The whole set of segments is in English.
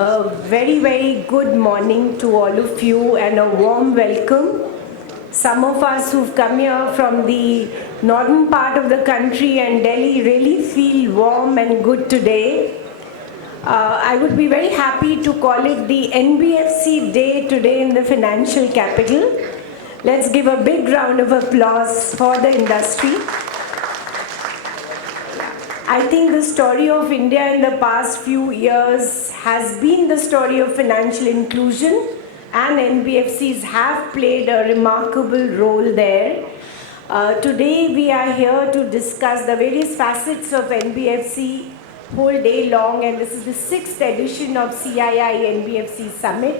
A very good morning to all of you and a warm welcome. Some of us who've come here from the northern part of the country and Delhi really feel warm and good today. I would be very happy to call it the NBFC Day today in the financial capital. Let's give a big round of applause for the industry. I think the story of India in the past few years has been the story of financial inclusion, and NBFCs have played a remarkable role there. Today we are here to discuss the various facets of NBFC whole day long, and this is the 6th edition of CII NBFC Summit.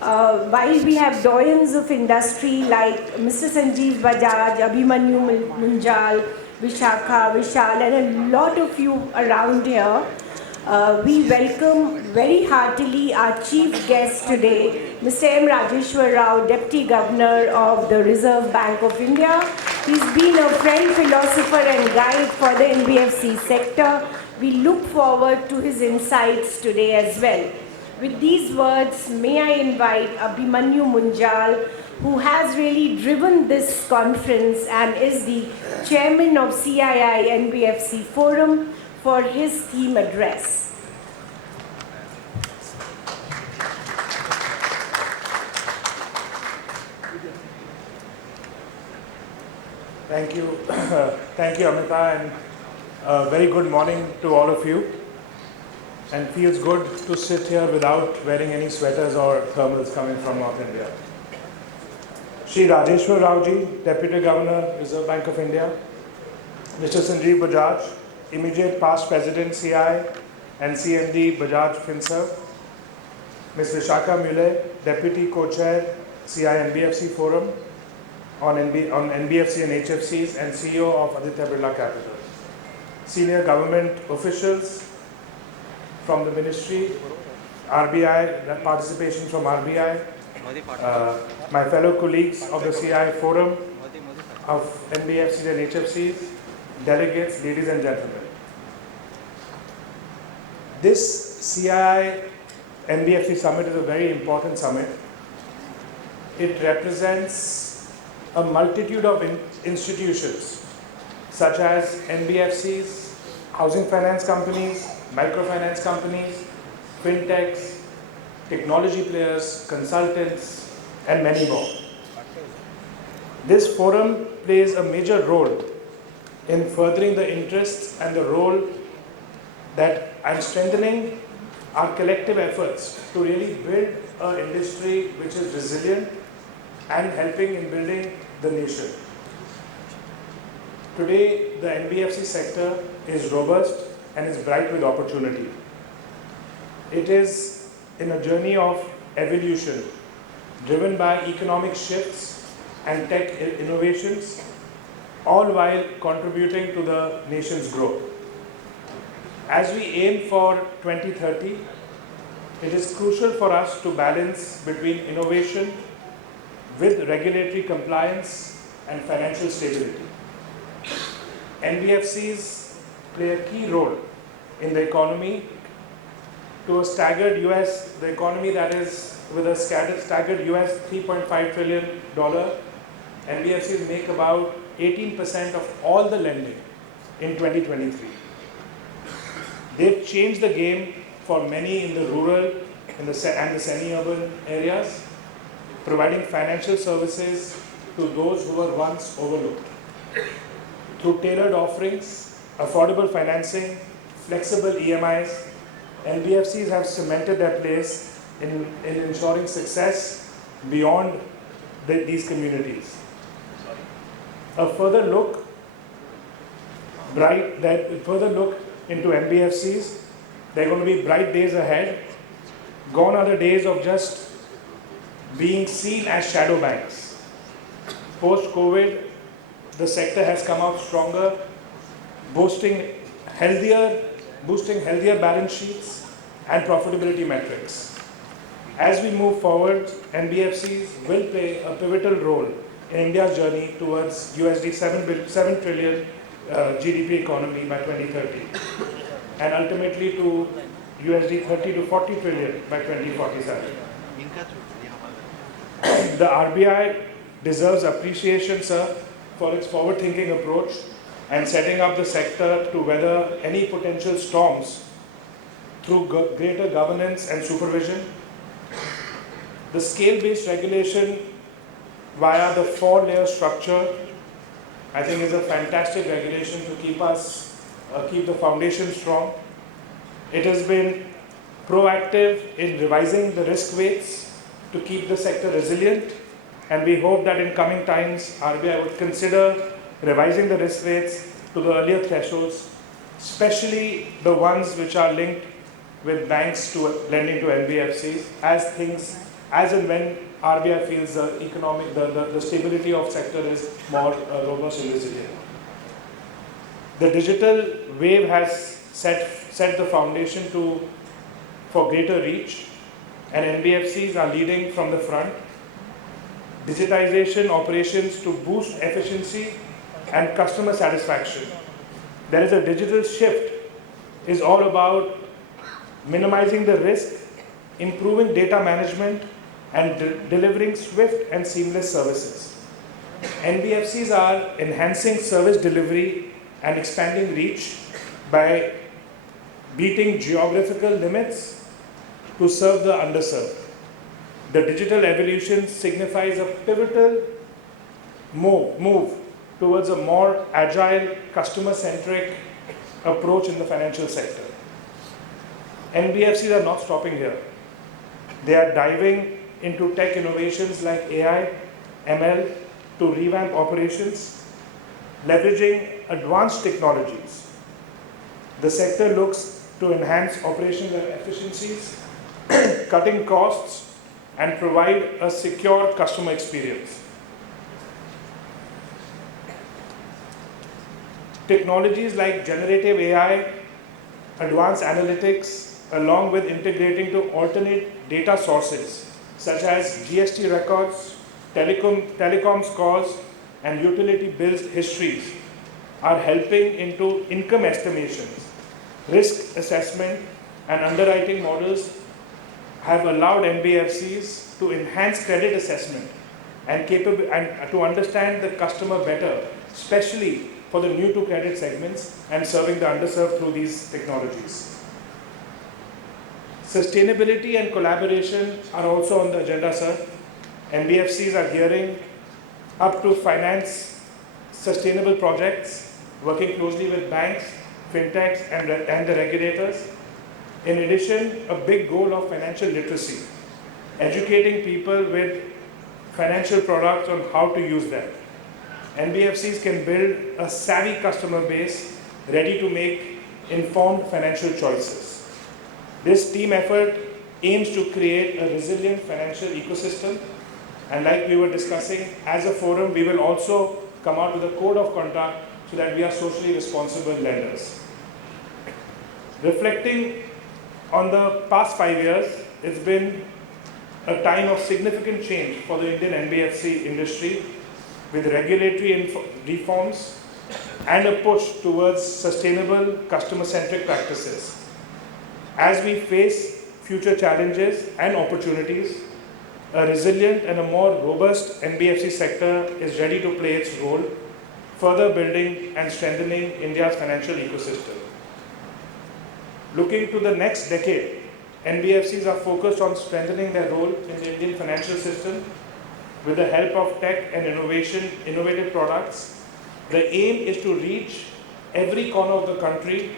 While we have doyens of industry like Mr. Sanjeev Bajaj, Abhimanyu Munjal, Vishakha, Vishal, and a lot of you around here, we welcome very heartily our chief guest today, Mr. M Rajeshwar Rao, Deputy Governor of the Reserve Bank of India. He's been a friend, philosopher and guide for the NBFC sector. We look forward to his insights today as well. With these words, may I invite Abhimanyu Munjal, who has really driven this conference and is the chairman of CII NBFC Forum, for his theme address. Thank you. Thank you, Amita, and a very good morning to all of you. And feels good to sit here without wearing any sweaters or thermals coming from North India. Shri Rajeshwar Rao ji, Deputy Governor, Reserve Bank of India. Mr. Sanjeev Bajaj, immediate past President CII and CMD Bajaj FinServ. Ms. Vishakha Mule, Deputy Co-Chair CII NBFC Forum on NBFC and HFCs and CEO of Aditya Birla Capital. Senior government officials from the ministry, RBI, participation from RBI, my fellow colleagues of the CII Forum of NBFCs and HFCs, delegates, ladies and gentlemen. This CII NBFC Summit is a very important summit. It represents a multitude of institutions such as NBFCs, housing finance companies, microfinance companies, fintechs, technology players, consultants, and many more. This forum plays a major role in furthering the interests and the role that and strengthening our collective efforts to really build an industry which is resilient and helping in building the nation. Today, the NBFC sector is robust and is bright with opportunity. It is in a journey of evolution, driven by economic shifts and tech innovations, all while contributing to the nation's growth. As we aim for 2030, it is crucial for us to balance between innovation with regulatory compliance and financial stability. NBFCs play a key role in the economy to a staggered the economy that is with a staggered US $3.5 trillion. NBFCs make about 18% of all the lending in 2023. They've changed the game for many in the rural and the semi-urban areas, providing financial services to those who were once overlooked. Through tailored offerings, affordable financing, flexible EMIs, NBFCs have cemented their place in ensuring success beyond these communities. A further look into NBFCs, there are going to be bright days ahead. Gone are the days of just being seen as shadow banks. Post-COVID, the sector has come out stronger, boosting healthier balance sheets and profitability metrics. As we move forward, NBFCs will play a pivotal role in India's journey towards USD 7 trillion GDP economy by 2030, and ultimately to USD 30 to 40 trillion by 2047. The RBI deserves appreciation, sir, for its forward-thinking approach and setting up the sector to weather any potential storms through greater governance and supervision. The scale-based regulation via the 4-layer structure, I think, is a fantastic regulation to keep the foundation strong. It has been proactive in revising the risk weights to keep the sector resilient, and we hope that in coming times RBI would consider revising the risk weights to the earlier thresholds, especially the ones which are linked with banks to lending to NBFCs, as and when RBI feels the stability of sector is more robust and resilient. The digital wave has set the foundation for greater reach, and NBFCs are leading from the front. Digitization operations to boost efficiency and customer satisfaction. There is a digital shift, is all about minimizing the risk, improving data management, and delivering swift and seamless services. NBFCs are enhancing service delivery and expanding reach by beating geographical limits to serve the underserved. The digital evolution signifies a pivotal move towards a more agile, customer-centric approach in the financial sector. NBFCs are not stopping here. They are diving into tech innovations like AI, ML to revamp operations, leveraging advanced technologies. The sector looks to enhance operational efficiencies, cutting costs, and provide a secure customer experience. Technologies like generative AI, advanced analytics, along with integrating to alternate data sources such as GST records, telecoms calls, and utility bills histories, are helping into income estimations, risk assessment, and underwriting models have allowed NBFCs to enhance credit assessment and to understand the customer better, especially for the new to credit segments and serving the underserved through these technologies. Sustainability and collaboration are also on the agenda, sir. NBFCs are gearing up to finance sustainable projects, working closely with banks, fintechs, and the regulators. In addition, a big goal of financial literacy, educating people with financial products on how to use them. NBFCs can build a savvy customer base ready to make informed financial choices. This team effort aims to create a resilient financial ecosystem, and like we were discussing, as a forum, we will also come out with a code of conduct so that we are socially responsible lenders. Reflecting on the past 5 years, it's been a time of significant change for the Indian NBFC industry, with regulatory reforms and a push towards sustainable customer-centric practices. As we face future challenges and opportunities, a resilient and a more robust NBFC sector is ready to play its role, further building and strengthening India's financial ecosystem. Looking to the next decade, NBFCs are focused on strengthening their role in the Indian financial system with the help of tech and innovative products. The aim is to reach every corner of the country,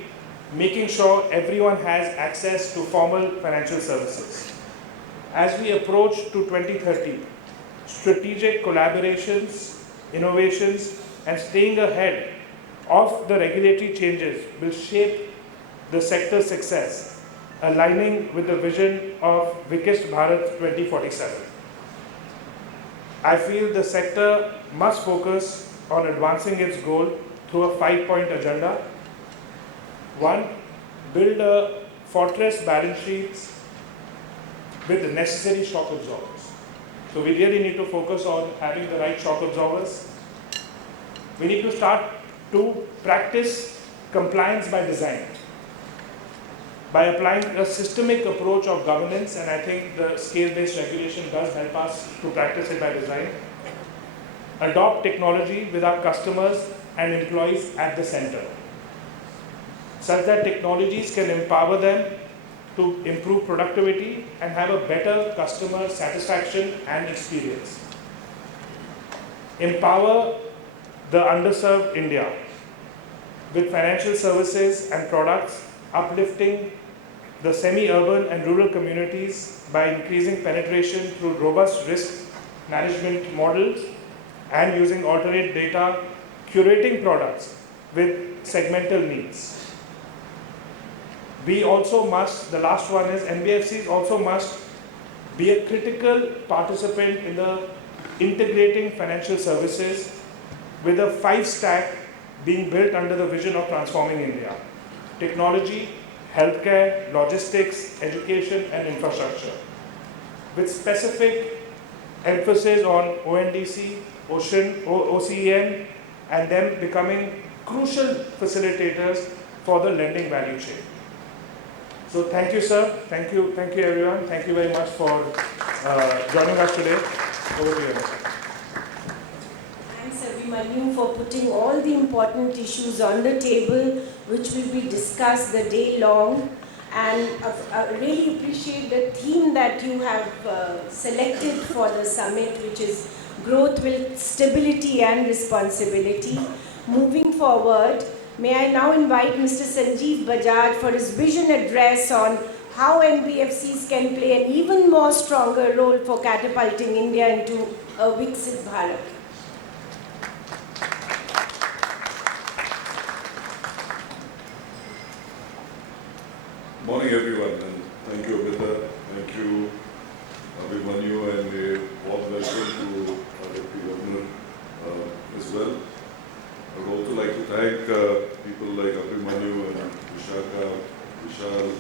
making sure everyone has access to formal financial services. As we approach to 2030, strategic collaborations, innovations, and staying ahead of the regulatory changes will shape the sector's success, aligning with the vision of Viksit Bharat 2047. I feel the sector must focus on advancing its goal through a 5-point agenda. 1, build a fortress balance sheets with the necessary shock absorbers. So we really need to focus on having the right shock absorbers. We need to start to practice compliance by design. by applying a systemic approach of governance, and I think the scale-based regulation does help us to practice it by design. Adopt technology with our customers and employees at the center, such that technologies can empower them to improve productivity and have a better customer satisfaction and experience. Empower the underserved India with financial services and products, uplifting the semi-urban and rural communities by increasing penetration through robust risk management models and using alternate data, curating products with segmental needs. We also must, the last one is NBFCs also must be a critical participant in the integrating financial services with a 5-stack being built under the vision of transforming India: technology, healthcare, logistics, education and infrastructure, with specific emphasis on ONDC, OCEN, and them becoming crucial facilitators for the lending value chain. So thank you, sir. Thank you everyone. Thank you very much for joining us today. Over to you, sir. Thanks, Abhimanyu, for putting all the important issues on the table, which will be discussed the day long. And I really appreciate the theme that you have selected for the summit, which is growth with stability and responsibility. Moving forward, may I now invite Mr. Sanjeev Bajaj for his vision address on how NBFCs can play an even more stronger role for catapulting India into a Viksit Bharat. Morning everyone, and thank you Amita, thank you Abhimanyu, and a warm welcome to our Deputy Governor as well. I would also like to thank people like Abhimanyu and Vishaka, Vishal,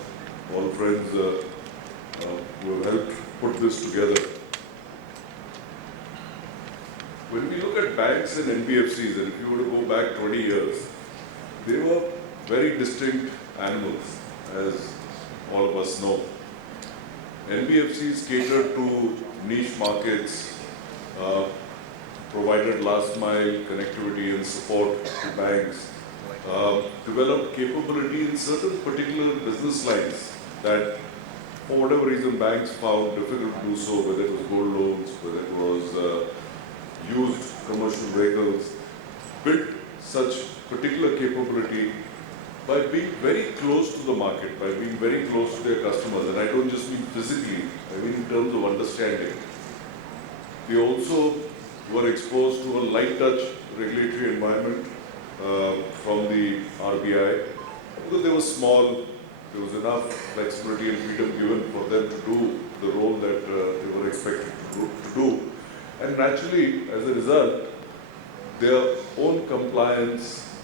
all friends who have helped put this together. When we look at banks and NBFCs, and if you were to go back 20 years, they were very distinct animals, as all of us know. NBFCs catered to niche markets, provided last mile connectivity and support to banks, developed capability in certain particular business lines that, for whatever reason, banks found difficult to do so, whether it was gold loans, whether it was used commercial vehicles, built such particular capability by being very close to the market, by being very close to their customers. And I don't just mean physically, I mean in terms of understanding. They also were exposed to a light touch regulatory environment from the RBI. Because they were small, there was enough flexibility and freedom given for them to do the role that they were expected to do. And naturally, as a result, their own compliance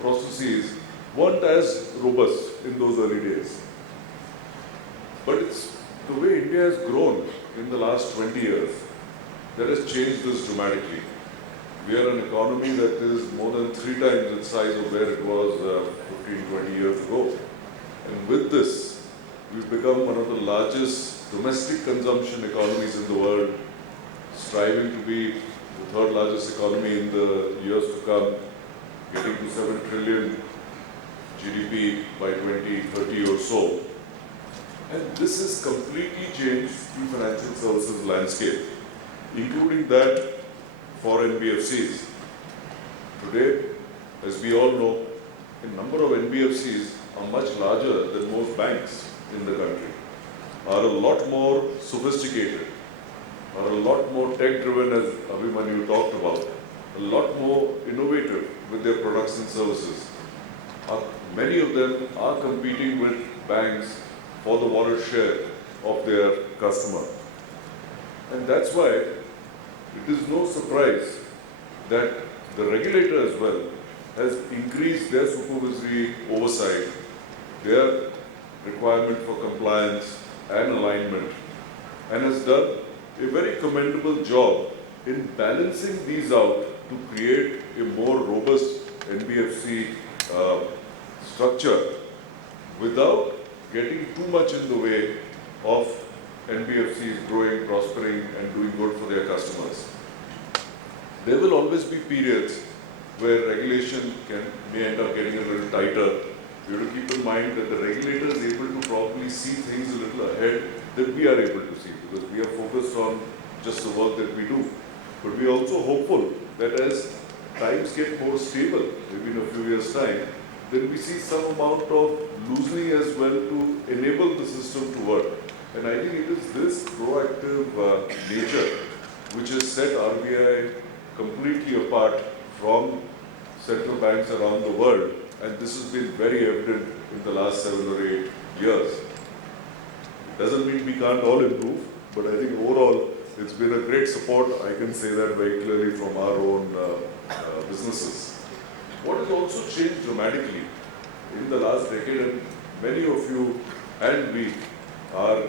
processes weren't as robust in those early days. But it's the way India has grown in the last 20 years that has changed this dramatically. We are an economy that is more than 3 times its size of where it was 15, 20 years ago. And with this, we've become one of the largest domestic consumption economies in the world, striving to be the 3rd largest economy in the years to come, getting to 7 trillion GDP by 2030 or so. And this has completely changed the financial services landscape, including that for NBFCs. Today, as we all know, a number of NBFCs are much larger than most banks in the country, are a lot more sophisticated, are a lot more tech-driven, as Abhimanyu talked about, a lot more innovative with their products and services. Many of them are competing with banks for the wallet share of their customer. And that's why it is no surprise that the regulator as well has increased their supervisory oversight, their requirement for compliance and alignment, and has done a very commendable job in balancing these out to create a more robust NBFC structure without getting too much in the way of NBFCs growing, prospering and doing good for their customers. There will always be periods where regulation may end up getting a little tighter. You have to keep in mind that the regulator is able to probably see things a little ahead than we are able to see, because we are focused on just the work that we do. But we are also hopeful that as times get more stable, maybe in a few years' time, then we see some amount of loosening as well to enable the system to work. And I think it is this proactive nature which has set RBI completely apart from central banks around the world, and this has been very evident in the last 7 or 8 years. Doesn't mean we can't all improve, but I think overall it's been a great support. I can say that very clearly from our own businesses. What has also changed dramatically in the last decade, and many of you and we are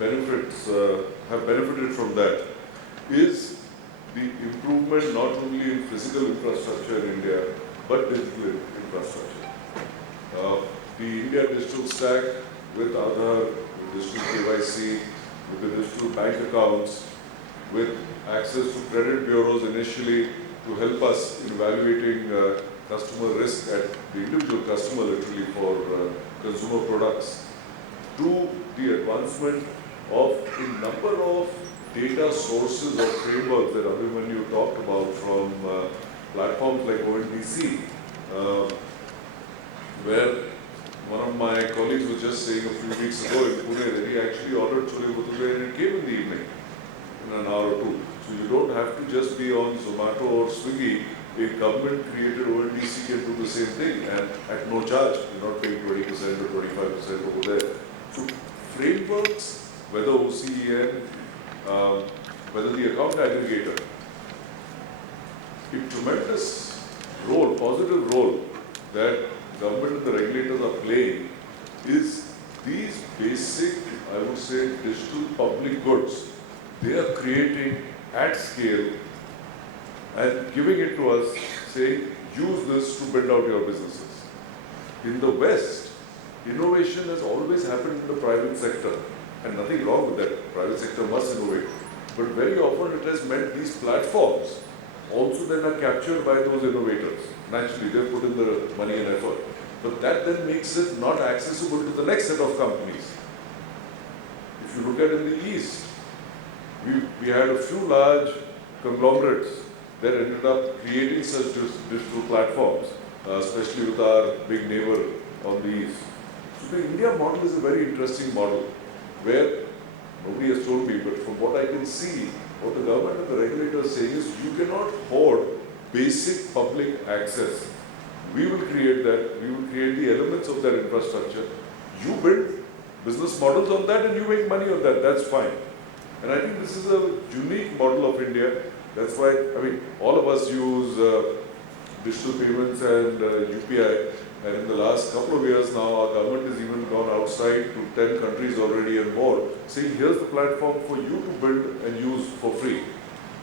have benefited from that, is the improvement not only in physical infrastructure in India, but digital infrastructure. The India digital stack with Aadhaar, with digital KYC, with the digital bank accounts, with access to credit bureaus initially to help us in evaluating customer risk at the individual customer literally for consumer products, to the advancement of a number of data sources or frameworks that Abhimanyu talked about from platforms like ONDC, where one of my colleagues was just saying a few weeks ago in Pune that he actually ordered chole bhature and it came in the evening, in an hour or two. So you don't have to just be on Zomato or Swiggy. A government-created ONDC can do the same thing and at no charge. You're not paying 20% or 25% over there. So frameworks, whether OCEN, whether the account aggregator, a tremendous role, positive role that government and the regulators are playing is these basic, I would say, digital public goods. They are creating at scale and giving it to us, saying, use this to build out your businesses. In the West, innovation has always happened in the private sector, and nothing wrong with that. Private sector must innovate. But very often it has meant these platforms also then are captured by those innovators. Naturally, they've put in the money and effort. But that then makes it not accessible to the next set of companies. If you look at in the East, we had a few large conglomerates that ended up creating such digital platforms, especially with our big neighbor on the East. So the India model is a very interesting model where nobody has told me, but from what I can see, what the government and the regulator is saying is you cannot hoard basic public access. We will create that, we will create the elements of that infrastructure. You build business models on that and you make money on that, that's fine. And I think this is a unique model of India. That's why, I mean, all of us use digital payments and UPI. And in the last couple of years now, our government has even gone outside to 10 countries already and more, saying here's the platform for you to build and use for free.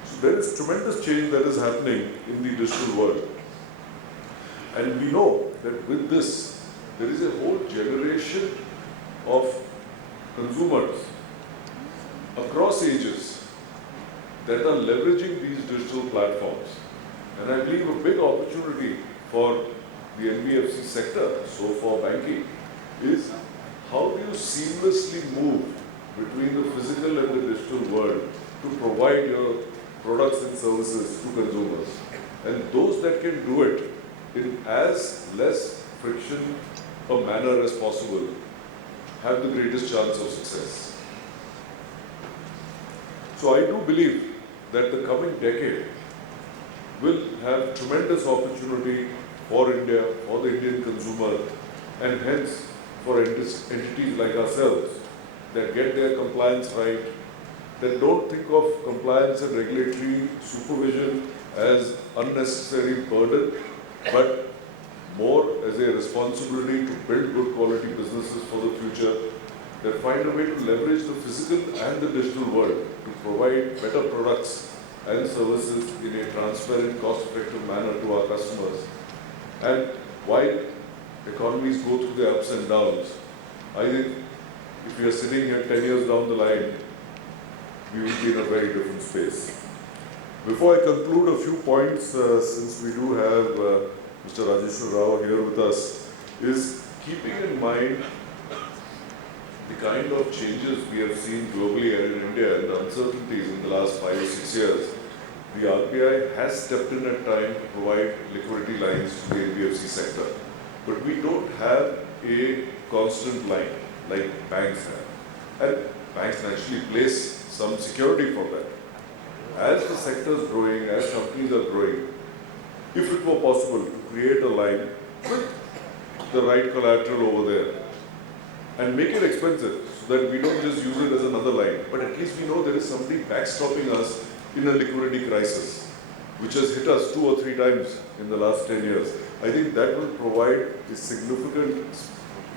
So there is tremendous change that is happening in the digital world. And we know that with this, there is a whole generation of consumers across ages that are leveraging these digital platforms. And I believe a big opportunity for the NBFC sector, so for banking, is how do you seamlessly move between the physical and the digital world to provide your products and services to consumers. And those that can do it in as less friction a manner as possible have the greatest chance of success. So I do believe that the coming decade will have tremendous opportunity for India, for the Indian consumer, and hence for entities like ourselves that get their compliance right, that don't think of compliance and regulatory supervision as unnecessary burden, but more as a responsibility to build good quality businesses for the future, that find a way to leverage the physical and the digital world to provide better products and services in a transparent, cost-effective manner to our customers. And while economies go through their ups and downs, I think if we are sitting here 10 years down the line, we will be in a very different space. Before I conclude, a few points, since we do have Mr. Rajeshwar Rao here with us, is keeping in mind the kind of changes we have seen globally and in India and the uncertainties in the last 5 or 6 years. The RBI has stepped in at time to provide liquidity lines to the NBFC sector. But we don't have a constant line like banks have. And banks naturally place some security for that. As the sector is growing, as companies are growing, if it were possible to create a line with the right collateral over there and make it expensive so that we don't just use it as another line, but at least we know there is somebody backstopping us in a liquidity crisis, which has hit us 2 or 3 times in the last 10 years. I think that will provide a significant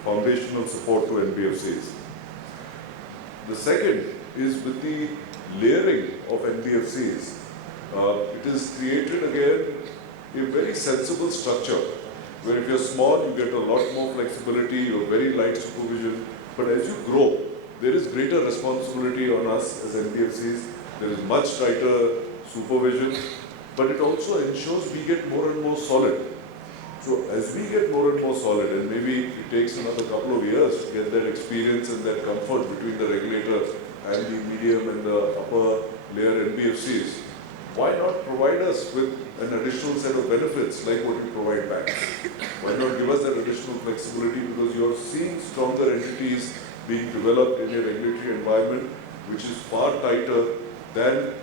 foundational support to NBFCs. The second is with the layering of NBFCs. It is created again a very sensible structure where if you're small, you get a lot more flexibility, you have very light supervision, but as you grow, there is greater responsibility on us as NBFCs. There is much tighter supervision, but it also ensures we get more and more solid. So as we get more and more solid, and maybe it takes another couple of years to get that experience and that comfort between the regulator and the medium and the upper layer NBFCs, why not provide us with an additional set of benefits like what we provide banks? Why not give us that additional flexibility, because you're seeing stronger entities being developed in a regulatory environment which is far tighter than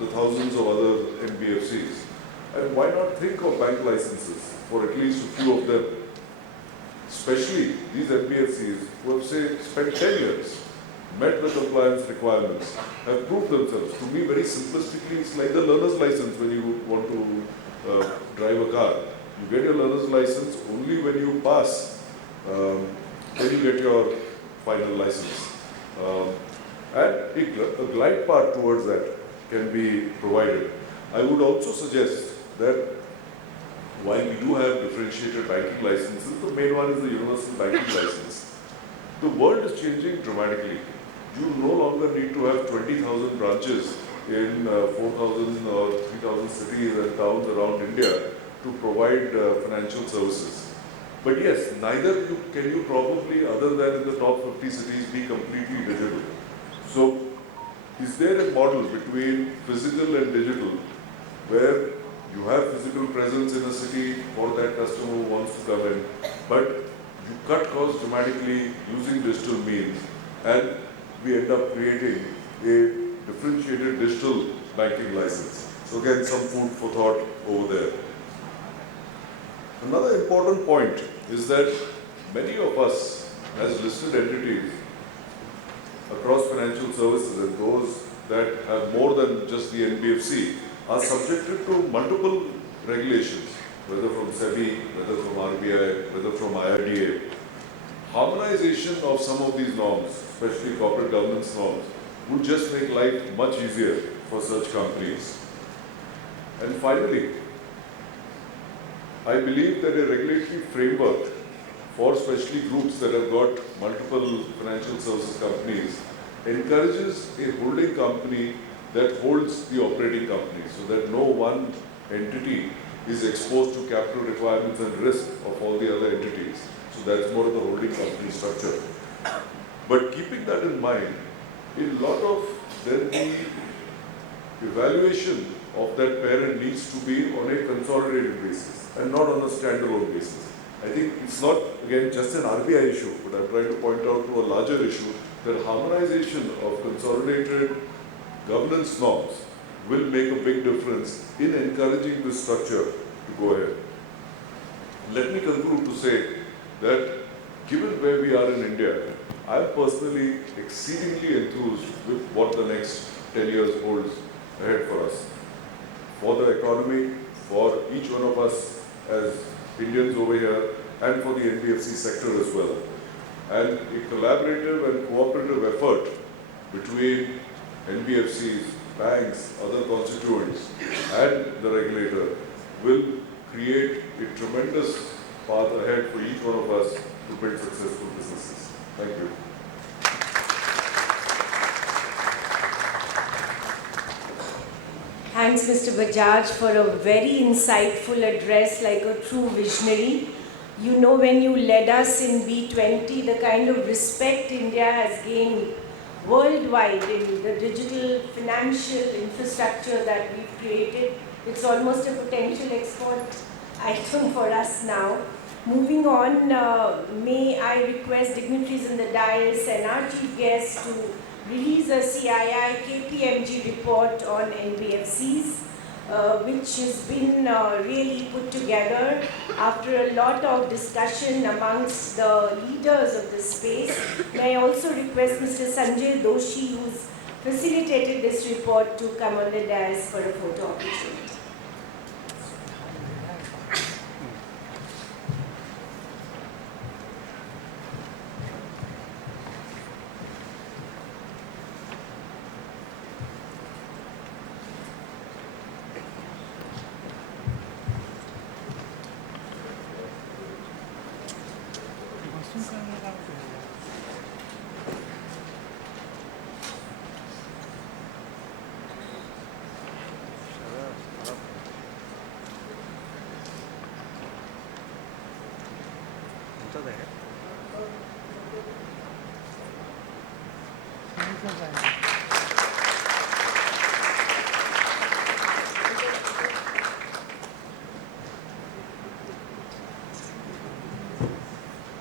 the thousands of other NBFCs. And why not think of bank licenses for at least a few of them? Especially these NBFCs who have, say, spent 10 years, met the compliance requirements, have proved themselves. To me, very simplistically, it's like the learner's license when you want to drive a car. You get your learner's license only when you pass, then you get your final license. And a glide path towards that can be provided. I would also suggest that while we do have differentiated banking licenses, the main one is the universal banking license. The world is changing dramatically. You no longer need to have 20,000 branches in 4,000 or 3,000 cities and towns around India to provide financial services. But yes, neither can you probably, other than in the top 50 cities, be completely digital. So, is there a model between physical and digital where you have physical presence in a city for that customer who wants to come in, but you cut costs dramatically using digital means, and we end up creating a differentiated digital banking license? So again, some food for thought over there. Another important point is that many of us as listed entities across financial services, and those that have more than just the NBFC, are subjected to multiple regulations, whether from SEBI, whether from RBI, whether from IRDA. Harmonization of some of these norms, especially corporate governance norms, would just make life much easier for such companies. And finally, I believe that a regulatory framework for especially groups that have got multiple financial services companies encourages a holding company that holds the operating company, so that no one entity is exposed to capital requirements and risk of all the other entities. So that's more of the holding company structure. But keeping that in mind, a lot of then the evaluation of that parent needs to be on a consolidated basis and not on a standalone basis. I think it's not, again, just an RBI issue, but I'm trying to point out to a larger issue that harmonization of consolidated governance norms will make a big difference in encouraging this structure to go ahead. Let me conclude to say that given where we are in India, I'm personally exceedingly enthused with what the next 10 years holds ahead for us. For the economy, for each one of us as Indians over here, and for the NBFC sector as well. And a collaborative and cooperative effort between NBFCs, banks, other constituents, and the regulator will create a tremendous path ahead for each one of us to build successful businesses. Thank you. Thanks, Mr. Bajaj, for a very insightful address, like a true visionary. You know, when you led us in B20, the kind of respect India has gained worldwide in the digital financial infrastructure that we've created. It's almost a potential export item for us now. Moving on, may I request dignitaries in the dais and our chief guest to release a CII KPMG report on NBFCs, which has been really put together after a lot of discussion amongst the leaders of this space. May I also request Mr. Sanjay Doshi, who's facilitated this report, to come on the dais for a photo opportunity.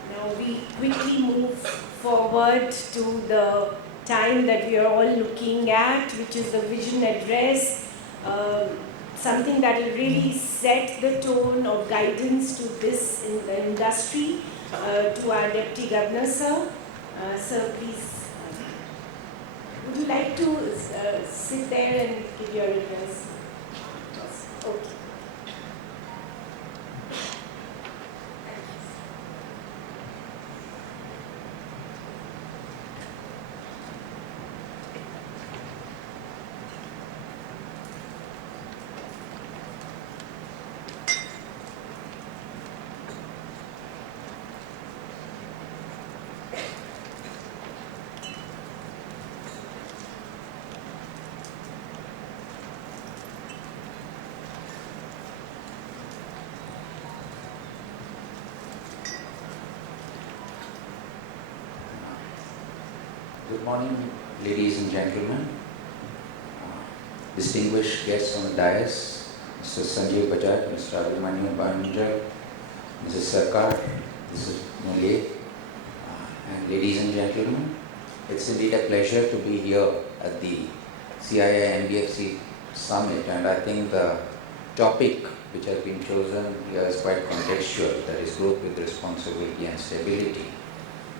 Now we quickly move forward to the time that we are all looking at, which is the vision address, something that will really set the tone of guidance to this in the industry, to our Deputy Governor, sir. Sir, please. Would you like to sit there and give your address? Okay. Good morning, ladies and gentlemen, distinguished guests on the dais, Mr. Sanjay Bajaj, Mr. Abhimanyu Banjal, Mrs. Sarkar, Mrs. Mulye, and ladies and gentlemen, it's indeed a pleasure to be here at the CII NBFC Summit, and I think the topic which has been chosen here is quite contextual, that is growth with responsibility and stability.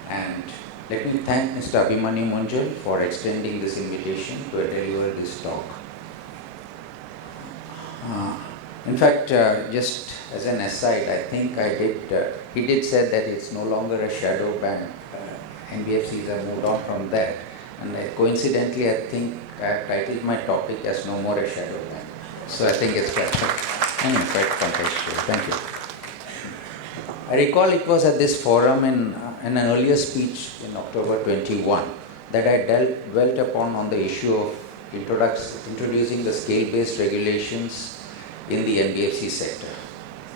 And let me thank Mr. Abhimanyu Munjal for extending this invitation to deliver this talk. In fact, just as an aside, I think he did say that it's no longer a shadow bank. NBFCs have moved on from that. And coincidentally, I think I have titled my topic as No More a Shadow Bank. So I think it's quite contextual. Thank you. I recall it was at this forum in an earlier speech in October 21 that I dwelt upon on the issue of introducing the scale-based regulations in the NBFC sector.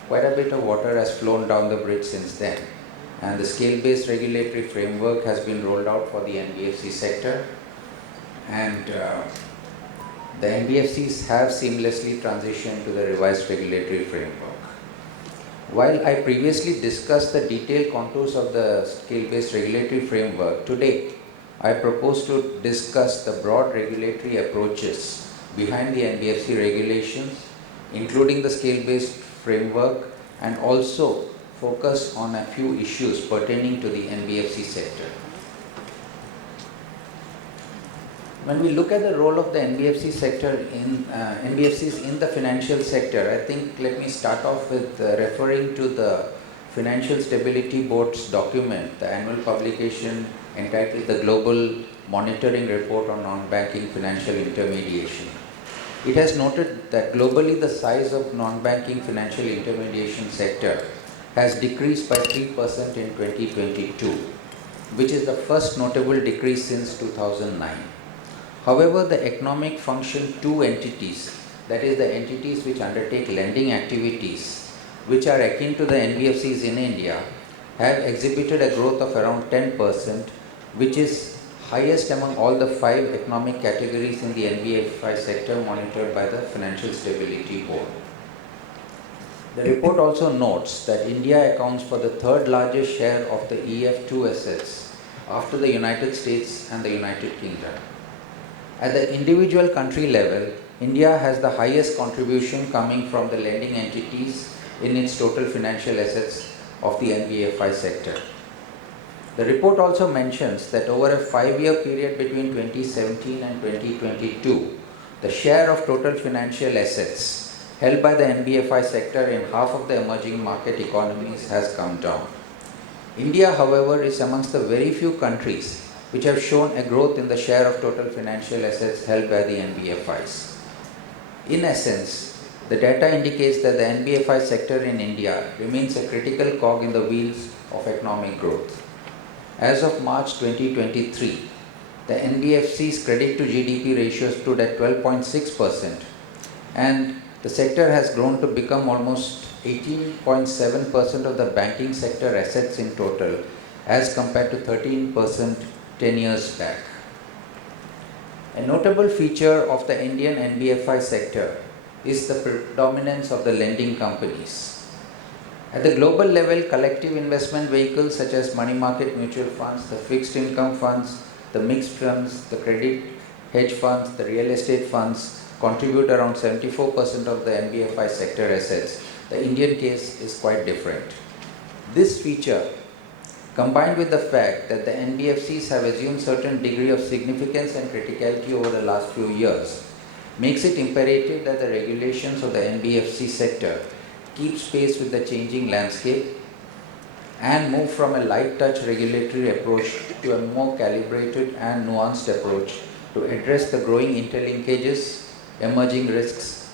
Quite a bit of water has flown down the bridge since then, and the scale-based regulatory framework has been rolled out for the NBFC sector, and the NBFCs have seamlessly transitioned to the revised regulatory framework. While I previously discussed the detailed contours of the scale-based regulatory framework, today I propose to discuss the broad regulatory approaches behind the NBFC regulations, including the scale-based framework, and also focus on a few issues pertaining to the NBFC sector. When we look at the role of the NBFC sector NBFCs in the financial sector, I think let me start off with referring to the Financial Stability Board's document, the annual publication entitled the Global Monitoring Report on Non-Banking Financial Intermediation. It has noted that globally the size of non-banking financial intermediation sector has decreased by 3% in 2022, which is the first notable decrease since 2009. However, the economic function 2 entities, that is the entities which undertake lending activities, which are akin to the NBFCs in India, have exhibited a growth of around 10%, which is highest among all the 5 economic categories in the NBFI sector monitored by the Financial Stability Board. The report also notes that India accounts for the 3rd largest share of the EF2 assets after the United States and the United Kingdom. At the individual country level, India has the highest contribution coming from the lending entities in its total financial assets of the NBFI sector. The report also mentions that over a 5-year period between 2017 and 2022, the share of total financial assets held by the NBFI sector in half of the emerging market economies has come down. India, however, is amongst the very few countries which have shown a growth in the share of total financial assets held by the NBFIs. In essence, the data indicates that the NBFI sector in India remains a critical cog in the wheels of economic growth. As of March 2023, the NBFC's credit to GDP ratio stood at 12.6%, and the sector has grown to become almost 18.7% of the banking sector assets in total, as compared to 13% 10 years back. A notable feature of the Indian NBFI sector is the predominance of the lending companies. At the global level, collective investment vehicles such as money market mutual funds, the fixed income funds, the mixed funds, the credit hedge funds, the real estate funds contribute around 74% of the NBFI sector assets. The Indian case is quite different. This feature, combined with the fact that the NBFCs have assumed certain degree of significance and criticality over the last few years, makes it imperative that the regulations of the NBFC sector keep pace with the changing landscape and move from a light touch regulatory approach to a more calibrated and nuanced approach to address the growing interlinkages, emerging risks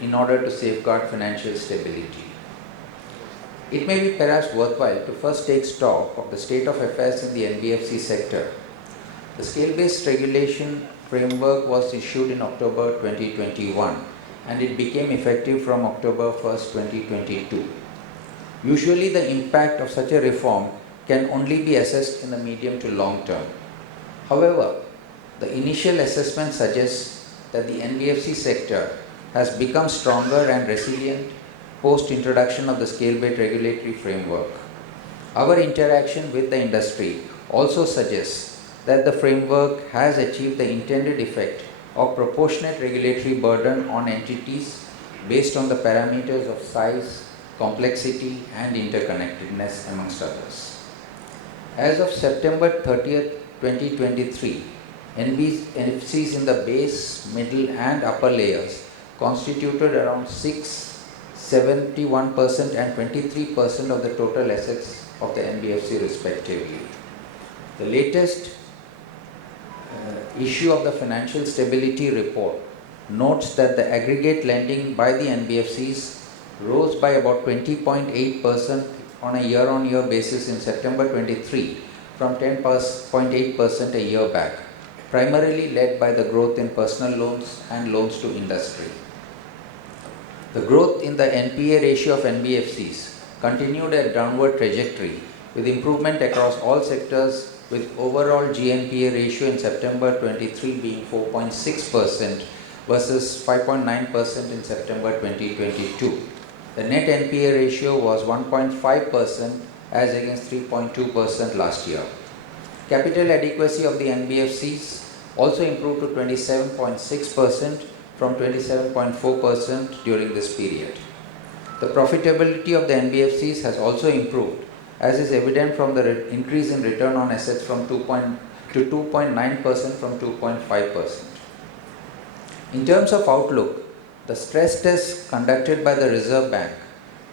in order to safeguard financial stability. It may be perhaps worthwhile to first take stock of the state of affairs in the NBFC sector. The scale-based regulation framework was issued in October 2021 and it became effective from October 1st, 2022. Usually the impact of such a reform can only be assessed in the medium to long term. However, the initial assessment suggests that the NBFC sector has become stronger and resilient post-introduction of the scale-based regulatory framework. Our interaction with the industry also suggests that the framework has achieved the intended effect of proportionate regulatory burden on entities based on the parameters of size, complexity and interconnectedness amongst others. As of September 30th, 2023, NBFCs in the base, middle and upper layers constituted around 71% and 23% of the total assets of the NBFC respectively. The latest issue of the Financial Stability Report notes that the aggregate lending by the NBFCs rose by about 20.8% on a year-on-year basis in September 23 from 10.8% a year back, primarily led by the growth in personal loans and loans to industry. The growth in the NPA ratio of NBFCs continued a downward trajectory with improvement across all sectors, with overall GNPA ratio in September 23 being 4.6% versus 5.9% in September 2022. The net NPA ratio was 1.5% as against 3.2% last year. Capital adequacy of the NBFCs also improved to 27.6% from 27.4% during this period. The profitability of the NBFCs has also improved, as is evident from the increase in return on assets from 2.9% from 2.5%. In terms of outlook, the stress test conducted by the Reserve Bank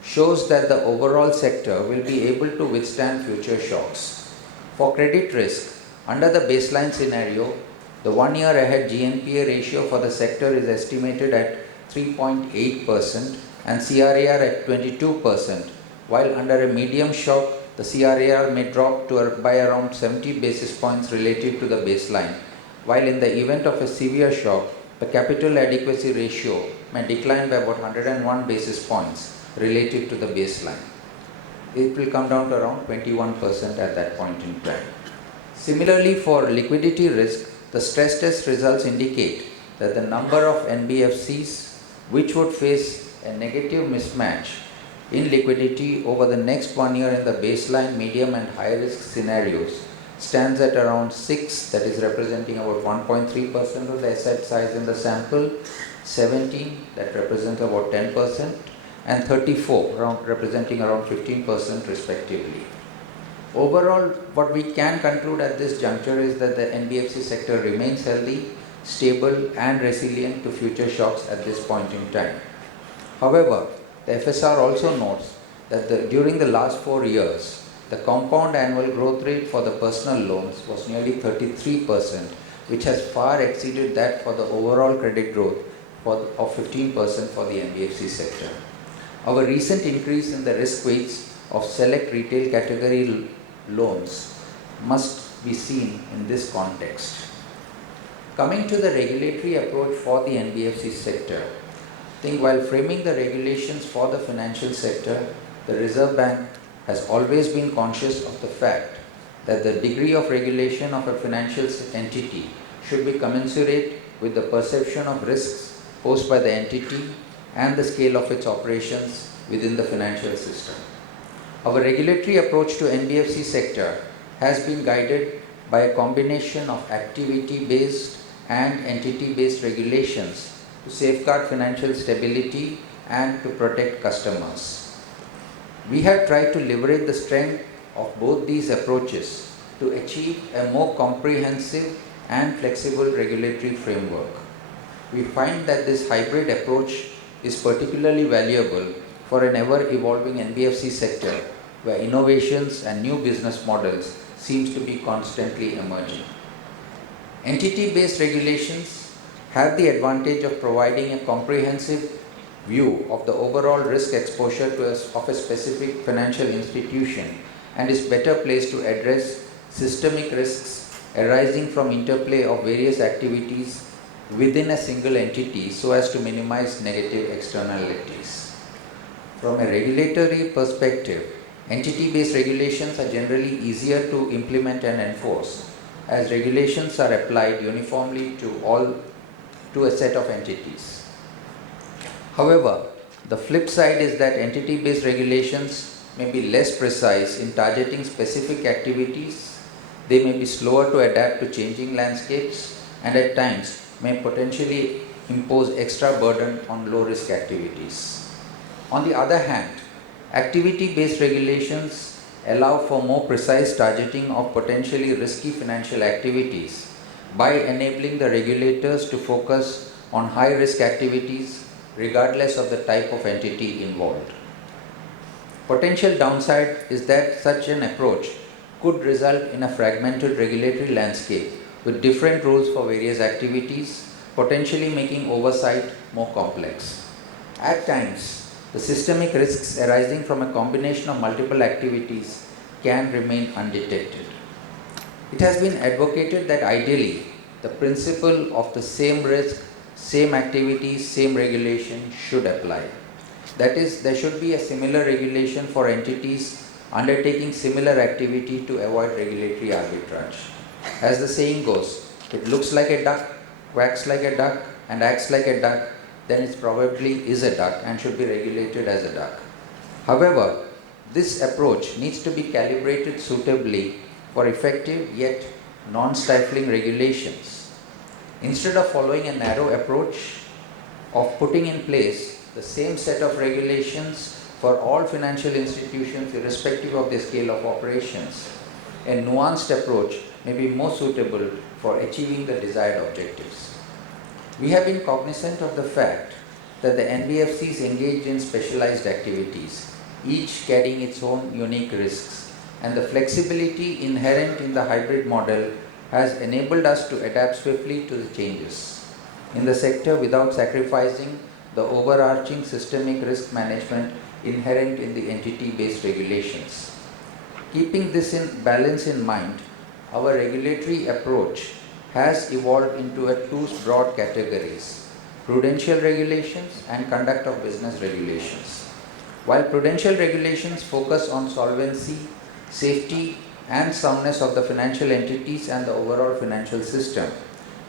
shows that the overall sector will be able to withstand future shocks. For credit risk, under the baseline scenario, the 1 year ahead GNPA ratio for the sector is estimated at 3.8% and CRAR at 22%, while under a medium shock, the CRAR may drop by around 70 basis points relative to the baseline, while in the event of a severe shock, the capital adequacy ratio may decline by about 101 basis points relative to the baseline. It will come down to around 21% at that point in time. Similarly, for liquidity risk, the stress test results indicate that the number of NBFCs which would face a negative mismatch in liquidity over the next 1 year in the baseline, medium and high risk scenarios stands at around 6, that is representing about 1.3% of the asset size in the sample, 17 that represents about 10%, and 34 representing around 15% respectively. Overall, what we can conclude at this juncture is that the NBFC sector remains healthy, stable and resilient to future shocks at this point in time. However, the FSR also notes that during the last 4 years, the compound annual growth rate for the personal loans was nearly 33%, which has far exceeded that for the overall credit growth of 15% for the NBFC sector. Our recent increase in the risk weights of select retail category loans must be seen in this context. Coming to the regulatory approach for the NBFC sector, I think while framing the regulations for the financial sector, the Reserve Bank has always been conscious of the fact that the degree of regulation of a financial entity should be commensurate with the perception of risks posed by the entity and the scale of its operations within the financial system. Our regulatory approach to NBFC sector has been guided by a combination of activity-based and entity-based regulations to safeguard financial stability and to protect customers. We have tried to leverage the strength of both these approaches to achieve a more comprehensive and flexible regulatory framework. We find that this hybrid approach is particularly valuable for an ever-evolving NBFC sector where innovations and new business models seems to be constantly emerging. Entity-based regulations have the advantage of providing a comprehensive view of the overall risk exposure of a specific financial institution and is better placed to address systemic risks arising from interplay of various activities within a single entity so as to minimize negative externalities. From a regulatory perspective, entity-based regulations are generally easier to implement and enforce as regulations are applied uniformly to a set of entities. However, the flip side is that entity-based regulations may be less precise in targeting specific activities, they may be slower to adapt to changing landscapes, and at times may potentially impose extra burden on low-risk activities. On the other hand, activity-based regulations allow for more precise targeting of potentially risky financial activities by enabling the regulators to focus on high-risk activities regardless of the type of entity involved. Potential downside is that such an approach could result in a fragmented regulatory landscape with different rules for various activities, potentially making oversight more complex. At times, the systemic risks arising from a combination of multiple activities can remain undetected. It has been advocated that ideally, the principle of the same risk, same activities, same regulation should apply. That is, there should be a similar regulation for entities undertaking similar activity to avoid regulatory arbitrage. As the saying goes, if it looks like a duck, quacks like a duck, and acts like a duck, then it probably is a duck and should be regulated as a duck. However, this approach needs to be calibrated suitably for effective yet non-stifling regulations. Instead of following a narrow approach of putting in place the same set of regulations for all financial institutions irrespective of the scale of operations, a nuanced approach may be more suitable for achieving the desired objectives. We have been cognizant of the fact that the NBFCs engage in specialized activities, each carrying its own unique risks, and the flexibility inherent in the hybrid model has enabled us to adapt swiftly to the changes in the sector without sacrificing the overarching systemic risk management inherent in the entity-based regulations. Keeping this balance in mind, our regulatory approach has evolved into two broad categories: prudential regulations and conduct of business regulations. While prudential regulations focus on solvency, safety, and soundness of the financial entities and the overall financial system,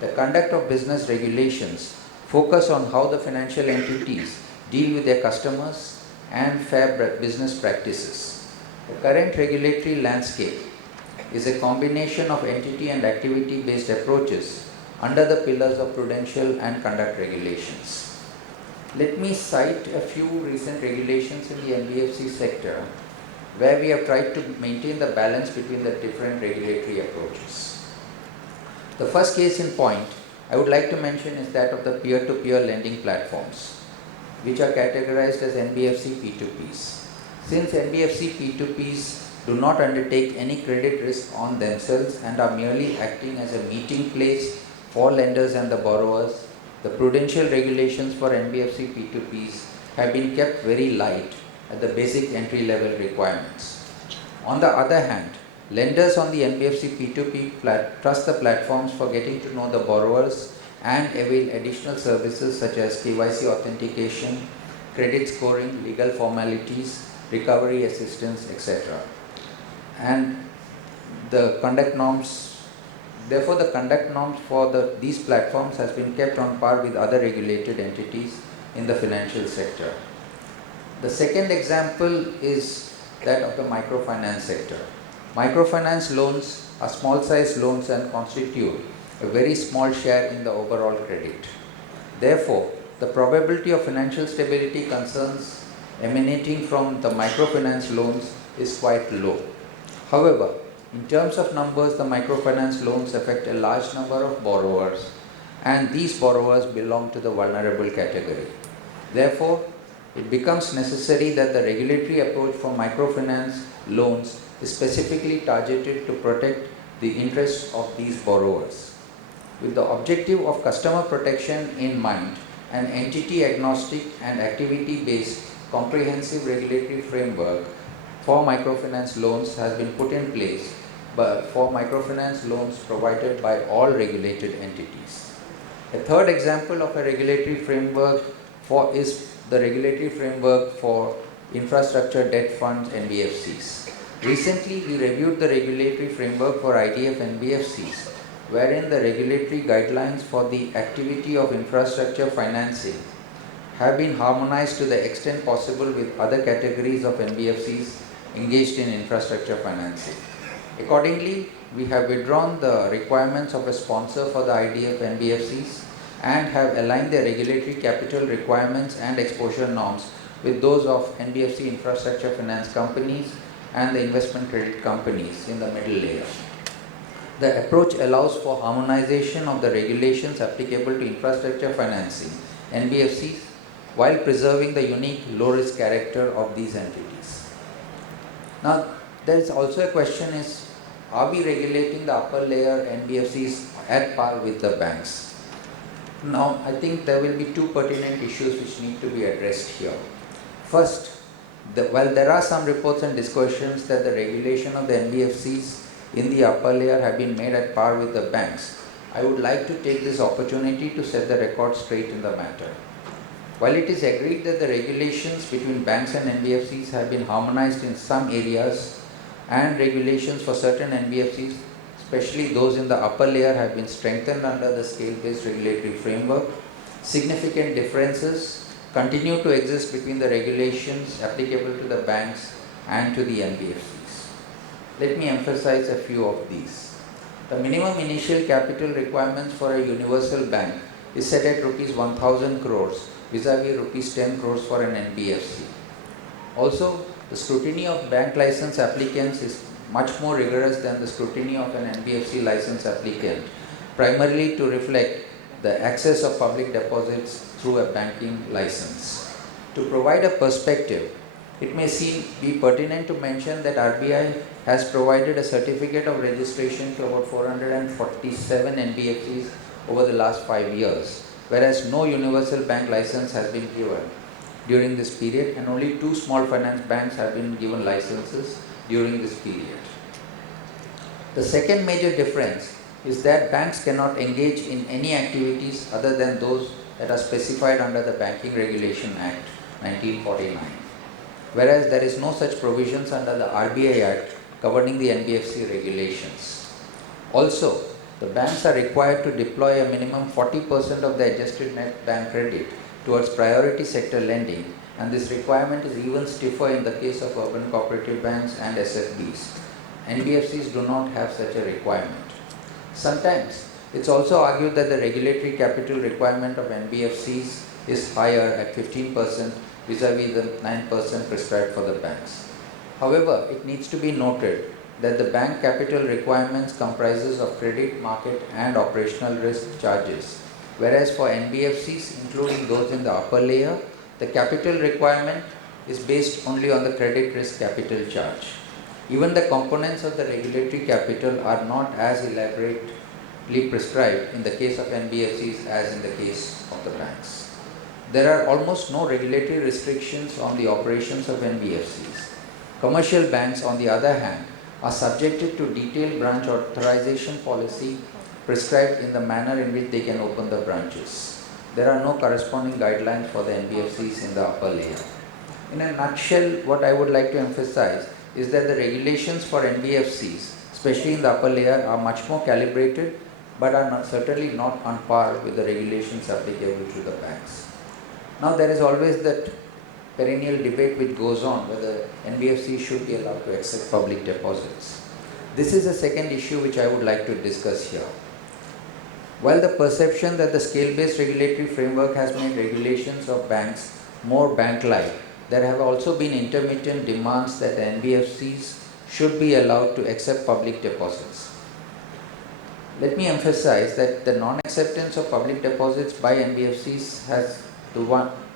the conduct of business regulations focus on how the financial entities deal with their customers and fair business practices. The current regulatory landscape is a combination of entity and activity based approaches under the pillars of prudential and conduct regulations. Let me cite a few recent regulations in the NBFC sector where we have tried to maintain the balance between the different regulatory approaches. The first case in point I would like to mention is that of the peer-to-peer lending platforms, which are categorized as NBFC P2Ps. Since NBFC P2Ps do not undertake any credit risk on themselves and are merely acting as a meeting place for lenders and the borrowers, the prudential regulations for NBFC P2Ps have been kept very light at the basic entry-level requirements. On the other hand, lenders on the NBFC P2P trust the platforms for getting to know the borrowers and avail additional services such as KYC authentication, credit scoring, legal formalities, recovery assistance, etc. And the conduct norms, therefore the conduct norms for these platforms has been kept on par with other regulated entities in the financial sector. The second example is that of the microfinance sector. Microfinance loans are small size loans and constitute a very small share in the overall credit. Therefore, the probability of financial stability concerns emanating from the microfinance loans is quite low. However, in terms of numbers, the microfinance loans affect a large number of borrowers, and these borrowers belong to the vulnerable category. Therefore, it becomes necessary that the regulatory approach for microfinance loans is specifically targeted to protect the interests of these borrowers. With the objective of customer protection in mind, an entity agnostic and activity based comprehensive regulatory framework for microfinance loans has been put in place for microfinance loans provided by all regulated entities. A third example of a regulatory framework is the regulatory framework for infrastructure debt funds NBFCs. Recently, we reviewed the regulatory framework for IDF NBFCs, wherein the regulatory guidelines for the activity of infrastructure financing have been harmonized to the extent possible with other categories of NBFCs engaged in infrastructure financing. Accordingly, we have withdrawn the requirements of a sponsor for the IDF NBFCs and have aligned their regulatory capital requirements and exposure norms with those of NBFC infrastructure finance companies and the investment credit companies in the middle layer. The approach allows for harmonization of the regulations applicable to infrastructure financing, NBFCs, while preserving the unique low-risk character of these entities. Now, there is also a question is, are we regulating the upper layer NBFCs at par with the banks? Now, I think there will be two pertinent issues which need to be addressed here. First, while there are some reports and discussions that the regulation of the NBFCs in the upper layer have been made at par with the banks, I would like to take this opportunity to set the record straight in the matter. While it is agreed that the regulations between banks and NBFCs have been harmonized in some areas and regulations for certain NBFCs, especially those in the upper layer, have been strengthened under the scale-based regulatory framework, significant differences continue to exist between the regulations applicable to the banks and to the NBFCs. Let me emphasize a few of these. The minimum initial capital requirements for a universal bank is set at rupees 1000 crores vis-a-vis rupees 10 crores for an NBFC. Also, the scrutiny of bank license applicants is much more rigorous than the scrutiny of an NBFC license applicant, primarily to reflect the access of public deposits through a banking license. To provide a perspective, it may be pertinent to mention that RBI has provided a certificate of registration to about 447 NBFCs over the last 5 years, whereas no universal bank license has been given during this period, and only 2 small finance banks have been given licenses during this period. The second major difference is that banks cannot engage in any activities other than those that are specified under the Banking Regulation Act 1949, whereas there is no such provisions under the RBI Act governing the NBFC regulations. Also, the banks are required to deploy a minimum 40% of the adjusted net bank credit towards priority sector lending, and this requirement is even stiffer in the case of urban cooperative banks and SFBs. NBFCs do not have such a requirement. Sometimes it's also argued that the regulatory capital requirement of NBFCs is higher at 15% vis-a-vis the 9% prescribed for the banks. However, it needs to be noted that the bank capital requirements comprises of credit, market and operational risk charges, whereas for NBFCs, including those in the upper layer, the capital requirement is based only on the credit risk capital charge. Even the components of the regulatory capital are not as elaborately prescribed in the case of NBFCs as in the case of the banks. There are almost no regulatory restrictions on the operations of NBFCs. Commercial banks, on the other hand, are subjected to detailed branch authorization policy prescribed in the manner in which they can open the branches. There are no corresponding guidelines for the NBFCs in the upper layer. In a nutshell, what I would like to emphasize is that the regulations for NBFCs, especially in the upper layer, are much more calibrated but are certainly not on par with the regulations applicable to the banks. Now, there is always that perennial debate which goes on whether NBFCs should be allowed to accept public deposits. This is the second issue which I would like to discuss here. While the perception that the scale-based regulatory framework has made regulations of banks more bank-like, there have also been intermittent demands that the NBFCs should be allowed to accept public deposits. Let me emphasize that the non-acceptance of public deposits by NBFCs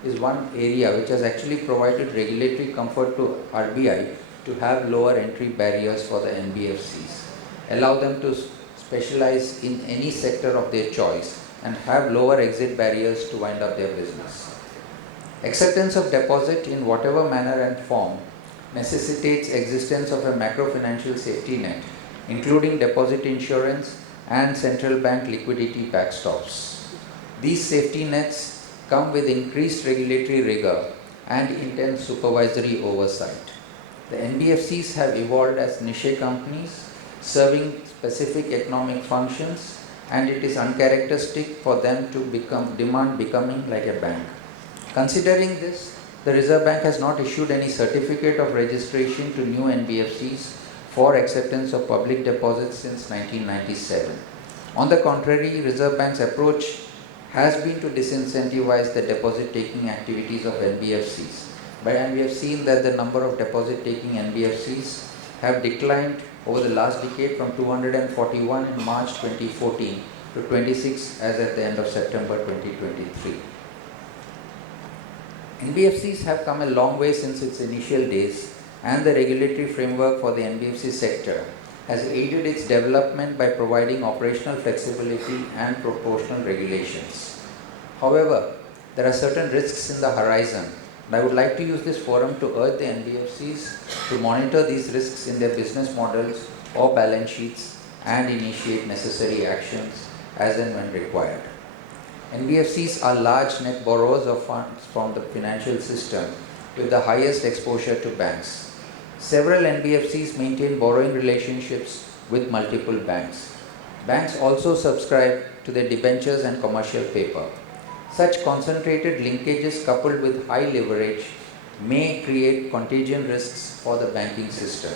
is one area which has actually provided regulatory comfort to RBI to have lower entry barriers for the NBFCs, allow them to specialize in any sector of their choice, and have lower exit barriers to wind up their business. Acceptance of deposit in whatever manner and form necessitates existence of a macro-financial safety net, including deposit insurance and central bank liquidity backstops. These safety nets come with increased regulatory rigor and intense supervisory oversight. The NBFCs have evolved as niche companies serving specific economic functions, and it is uncharacteristic for them to demand becoming like a bank. Considering this, the Reserve Bank has not issued any certificate of registration to new NBFCs for acceptance of public deposits since 1997. On the contrary, Reserve Bank's approach has been to disincentivize the deposit-taking activities of NBFCs. And we have seen that the number of deposit-taking NBFCs have declined over the last decade from 241 in March 2014 to 26 as at the end of September 2023. NBFCs have come a long way since its initial days, and the regulatory framework for the NBFC sector has aided its development by providing operational flexibility and proportional regulations. However, there are certain risks in the horizon, and I would like to use this forum to urge the NBFCs to monitor these risks in their business models or balance sheets and initiate necessary actions as and when required. NBFCs are large net borrowers of funds from the financial system with the highest exposure to banks. Several NBFCs maintain borrowing relationships with multiple banks. Banks also subscribe to their debentures and commercial paper. Such concentrated linkages coupled with high leverage may create contagion risks for the banking system.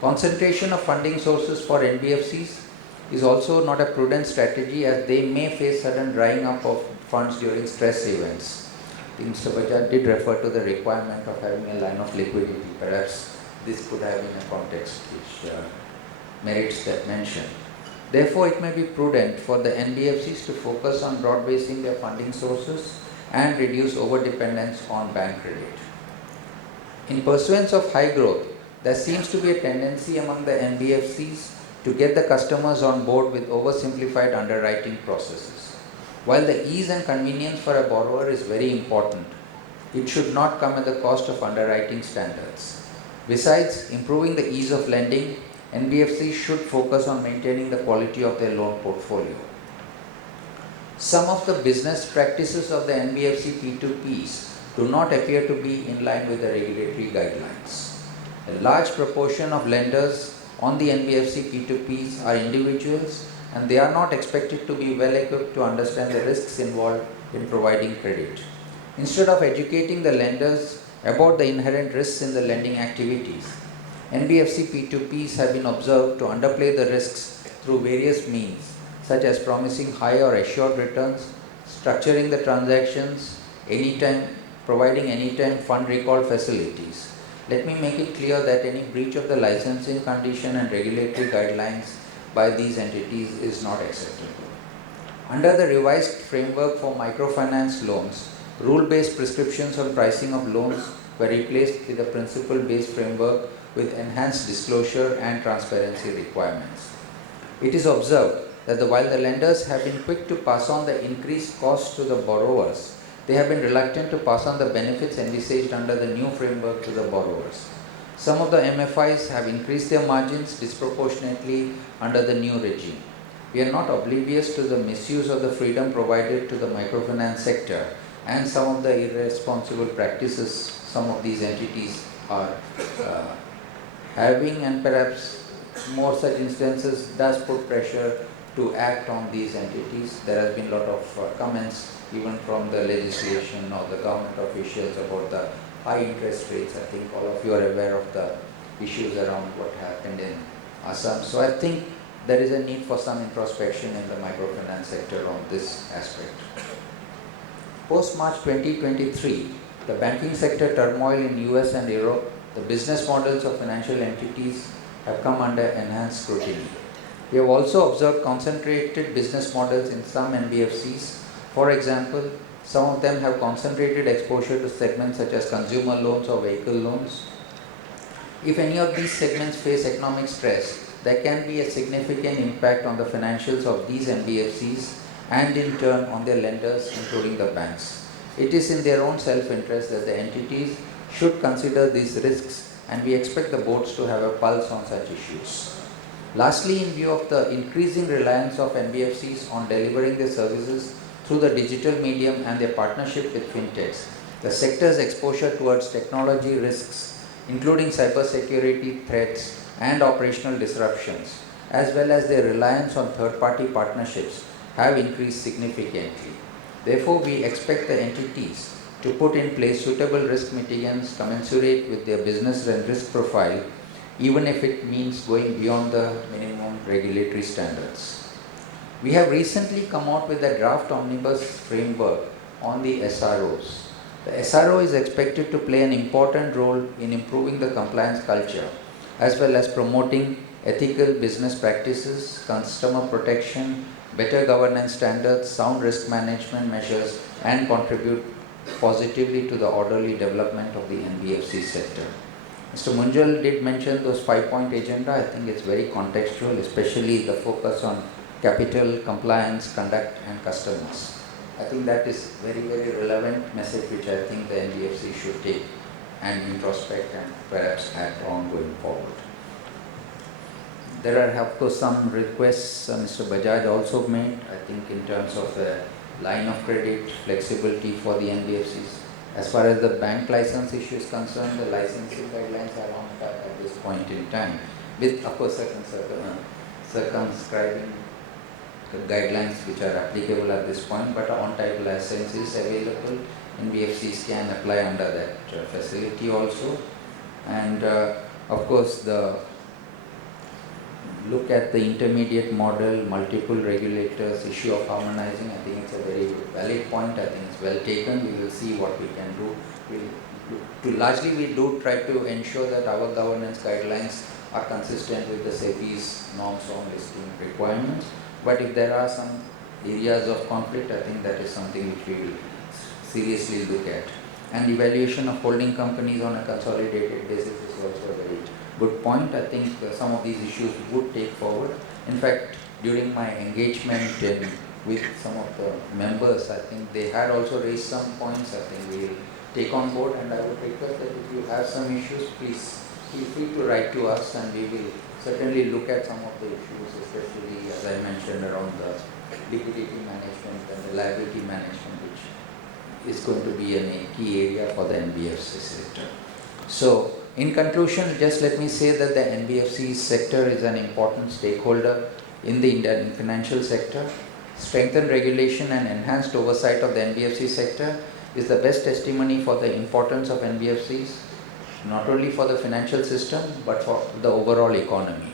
Concentration of funding sources for NBFCs is also not a prudent strategy, as they may face sudden drying up of funds during stress events. Mr. Bajaj did refer to the requirement of having a line of liquidity. Perhaps this could have been a context which merits that mention. Therefore, it may be prudent for the NBFCs to focus on broad-basing their funding sources and reduce over-dependence on bank credit. In pursuance of high growth, there seems to be a tendency among the NBFCs to get the customers on board with oversimplified underwriting processes. While the ease and convenience for a borrower is very important, it should not come at the cost of underwriting standards. Besides improving the ease of lending, NBFCs should focus on maintaining the quality of their loan portfolio. Some of the business practices of the NBFC P2Ps do not appear to be in line with the regulatory guidelines. A large proportion of lenders on the NBFC P2Ps are individuals, and they are not expected to be well equipped to understand the risks involved in providing credit. Instead of educating the lenders about the inherent risks in the lending activities, NBFC P2Ps have been observed to underplay the risks through various means, such as promising high or assured returns, structuring the transactions anytime, providing anytime fund recall facilities. Let me make it clear that any breach of the licensing condition and regulatory guidelines by these entities is not acceptable. Under the revised framework for microfinance loans, rule-based prescriptions on pricing of loans were replaced with a principle-based framework with enhanced disclosure and transparency requirements. It is observed that while the lenders have been quick to pass on the increased costs to the borrowers, they have been reluctant to pass on the benefits envisaged under the new framework to the borrowers. Some of the MFIs have increased their margins disproportionately under the new regime. We are not oblivious to the misuse of the freedom provided to the microfinance sector and some of the irresponsible practices some of these entities are having, and perhaps more such instances does put pressure to act on these entities. There has been a lot of comments even from the legislation or the government officials about the high interest rates. I think all of you are aware of the issues around what happened in Assam. So I think there is a need for some introspection in the microfinance sector on this aspect. Post-March 2023, the banking sector turmoil in US and Europe, the business models of financial entities have come under enhanced scrutiny. We have also observed concentrated business models in some NBFCs. For example, some of them have concentrated exposure to segments such as consumer loans or vehicle loans. If any of these segments face economic stress, there can be a significant impact on the financials of these NBFCs and in turn on their lenders, including the banks. It is in their own self-interest that the entities should consider these risks, and we expect the boards to have a pulse on such issues. Lastly, in view of the increasing reliance of NBFCs on delivering their services through the digital medium and their partnership with fintechs, the sector's exposure towards technology risks, including cybersecurity threats and operational disruptions, as well as their reliance on third-party partnerships, have increased significantly. Therefore, we expect the entities to put in place suitable risk mitigants commensurate with their business and risk profile, even if it means going beyond the minimum regulatory standards. We have recently come out with a draft omnibus framework on the SROs. The SRO is expected to play an important role in improving the compliance culture, as well as promoting ethical business practices, customer protection, better governance standards, sound risk management measures, and contribute positively to the orderly development of the NBFC sector. Mr. Munjal did mention those 5-point agenda. I think it's very contextual, especially the focus on capital, compliance, conduct, and customers. I think that is very, very relevant message which I think the NBFC should take and introspect and perhaps act on going forward. There are, of course, some requests Mr. Bajaj also made, I think, in terms of the line of credit, flexibility for the NBFCs. As far as the bank license issue is concerned, the licensing guidelines are on tap at this point in time, with, of course, circumscribing guidelines which are applicable at this point, but on-type license is available. NBFCs can apply under that facility also. And, of course, the look at the intermediate model, multiple regulators, issue of harmonizing, I think it's a very valid point. I think it's well taken. We will see what we can do. Largely, we do try to ensure that our governance guidelines are consistent with the SEBI's norms on listing requirements. But if there are some areas of conflict, I think that is something which we will seriously look at. And evaluation of holding companies on a consolidated basis is also a very good point. I think some of these issues would take forward. In fact, during my engagement in with some of the members. I think they had also raised some points. I think we will take on board, and I would request that if you have some issues, please feel free to write to us, and we will certainly look at some of the issues, especially as I mentioned around the liquidity management and the liability management, which is going to be a key area for the NBFC sector. So, in conclusion, just let me say that the NBFC sector is an important stakeholder in the Indian financial sector. Strengthened regulation and enhanced oversight of the NBFC sector is the best testimony for the importance of NBFCs, not only for the financial system but for the overall economy.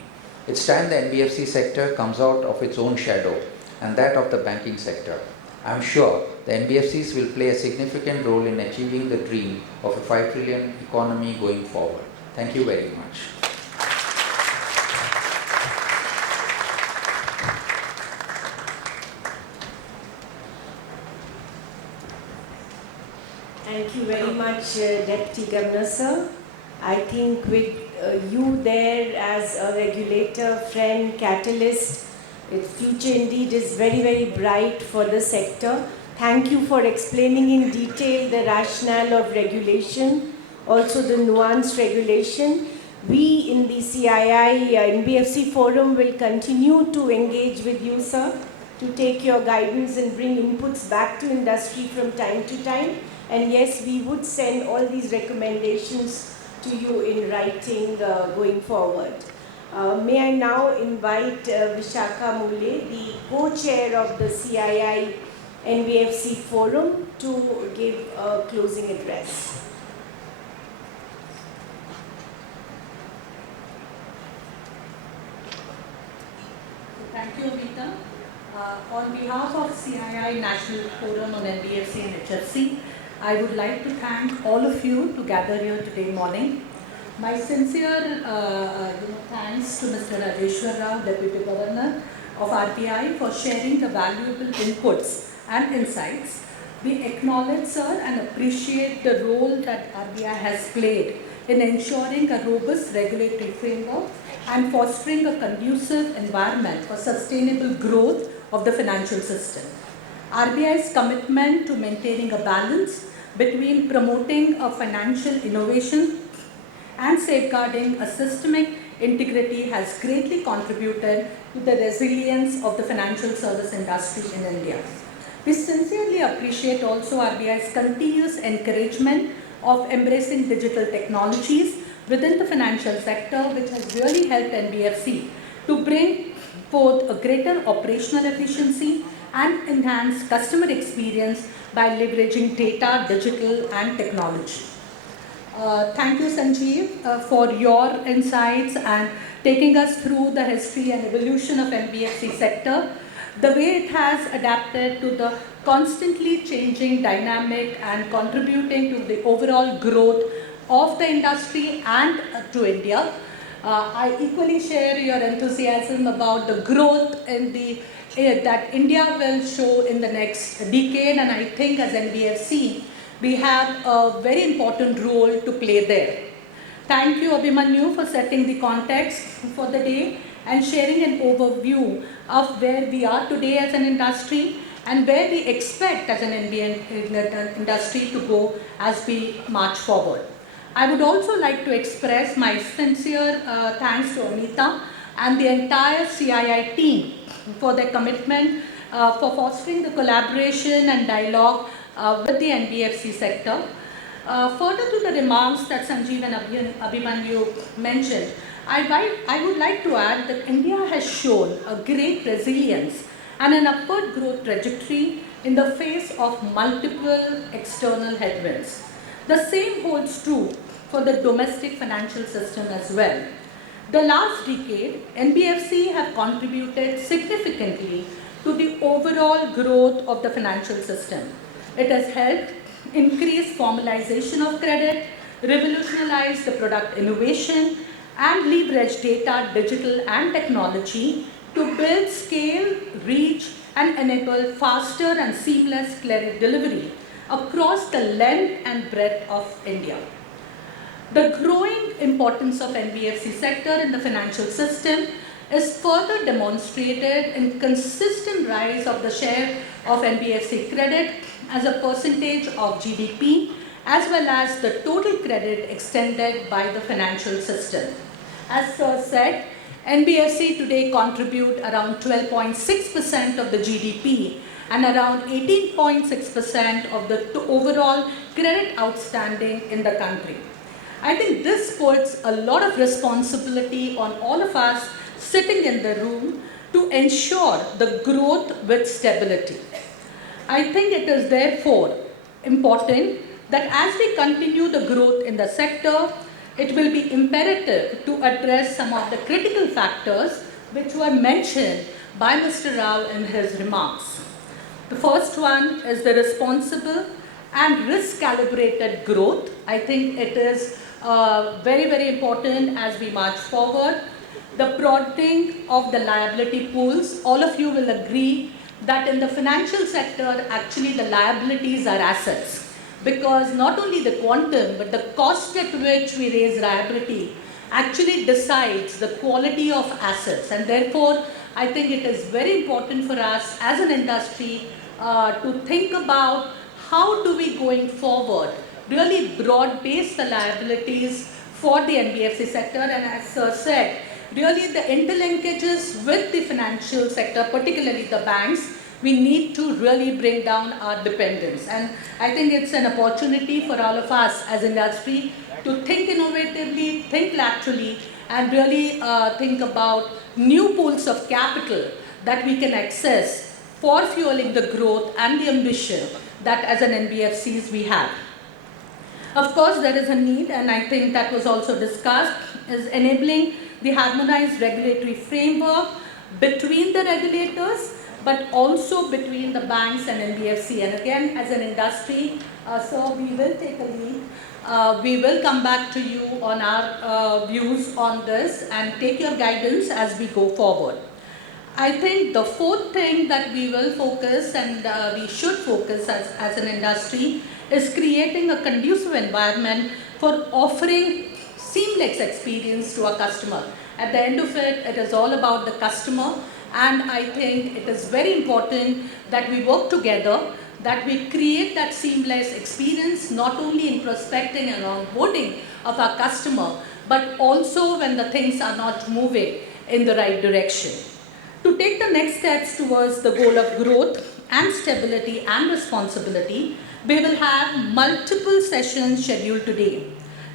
It's time the NBFC sector comes out of its own shadow and that of the banking sector. I'm sure the NBFCs will play a significant role in achieving the dream of a 5 trillion economy going forward. Thank you very much. Thank you very much, Deputy Governor Sir. I think with you there as a regulator, friend, catalyst, its future indeed is very, very bright for the sector. Thank you for explaining in detail the rationale of regulation, also the nuanced regulation. We in the CII NBFC forum will continue to engage with you, sir, to take your guidance and bring inputs back to industry from time to time. And yes, we would send all these recommendations to you in writing going forward. May I now invite Vishakha Mule, the co-chair of the CII NBFC Forum, to give a closing address. Thank you, Amita. On behalf of CII National Forum on NBFC and HFC, I would like to thank all of you to gather here today morning. My sincere thanks to Mr. Rajeshwar Rao, Deputy Governor of RBI, for sharing the valuable inputs and insights. We acknowledge, sir, and appreciate the role that RBI has played in ensuring a robust regulatory framework and fostering a conducive environment for sustainable growth of the financial system. RBI's commitment to maintaining a balance between promoting a financial innovation and safeguarding a systemic integrity has greatly contributed to the resilience of the financial service industry in India. We sincerely appreciate also RBI's continuous encouragement of embracing digital technologies within the financial sector, which has really helped NBFC to bring forth a greater operational efficiency and enhance customer experience by leveraging data, digital and technology. Thank you, Sanjeev, for your insights and taking us through the history and evolution of NBFC sector, the way it has adapted to the constantly changing dynamic and contributing to the overall growth of the industry and to India. I equally share your enthusiasm about the growth in that India will show in the next decade, and I think as NBFC, we have a very important role to play there. Thank you, Abhimanyu, for setting the context for the day and sharing an overview of where we are today as an industry and where we expect as an Indian industry to go as we march forward. I would also like to express my sincere thanks to Amita and the entire CII team for their commitment for fostering the collaboration and dialogue with the NBFC sector. Further to the remarks that Sanjeev and Abhimanyu mentioned, I would like to add that India has shown a great resilience and an upward growth trajectory in the face of multiple external headwinds. The same holds true for the domestic financial system as well. The last decade, NBFC have contributed significantly to the overall growth of the financial system. It has helped increase formalization of credit, revolutionize the product innovation, and leverage data, digital and technology to build scale, reach, and enable faster and seamless credit delivery across the length and breadth of India. The growing importance of NBFC sector in the financial system is further demonstrated in consistent rise of the share of NBFC credit as a percentage of GDP, as well as the total credit extended by the financial system. As Sir said, NBFC today contribute around 12.6% of the GDP and around 18.6% of the overall credit outstanding in the country. I think this puts a lot of responsibility on all of us sitting in the room to ensure the growth with stability. I think it is therefore important that as we continue the growth in the sector, it will be imperative to address some of the critical factors which were mentioned by Mr. Rao in his remarks. The first one is the responsible and risk-calibrated growth. I think it is very, very important as we march forward. The broadening of the liability pools, all of you will agree that in the financial sector, actually the liabilities are assets. Because not only the quantum, but the cost at which we raise liability actually decides the quality of assets. And therefore, I think it is very important for us as an industry to think about how do we going forward really broad-base the liabilities for the NBFC sector. And as Sir said, really the interlinkages with the financial sector, particularly the banks, we need to really bring down our dependence. And I think it's an opportunity for all of us as industry to think innovatively, think laterally, and really think about new pools of capital that we can access for fueling the growth and the ambition that as an NBFCs we have. Of course, there is a need, and I think that was also discussed, is enabling the harmonized regulatory framework between the regulators, but also between the banks and NBFC. And again, as an industry, so we will take a lead. We will come back to you on our views on this and take your guidance as we go forward. I think the fourth thing that we will focus and we should focus as an industry is creating a conducive environment for offering seamless experience to our customer. At the end of it, it is all about the customer. And I think it is very important that we work together, that we create that seamless experience, not only in prospecting and onboarding of our customer, but also when the things are not moving in the right direction. To take the next steps towards the goal of growth and stability and responsibility, we will have multiple sessions scheduled today,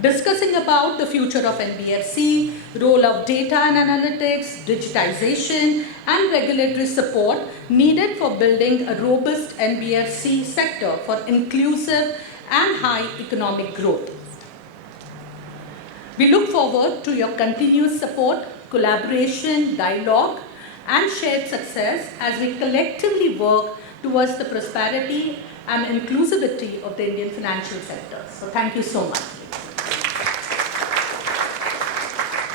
discussing about the future of NBFC, role of data and analytics, digitization, and regulatory support needed for building a robust NBFC sector for inclusive and high economic growth. We look forward to your continuous support, collaboration, dialogue, and shared success as we collectively work towards the prosperity and inclusivity of the Indian financial sector. So thank you so much.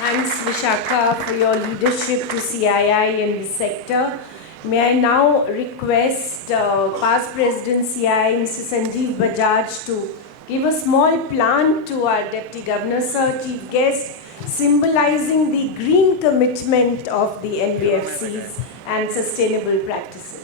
Thanks, Vishakha, for your leadership to CII in this sector. May I now request past President CII, Mr. Sanjeev Bajaj, to give a small plant to our Deputy Governor, Sir, Chief Guest, symbolizing the green commitment of the NBFCs and sustainable practices.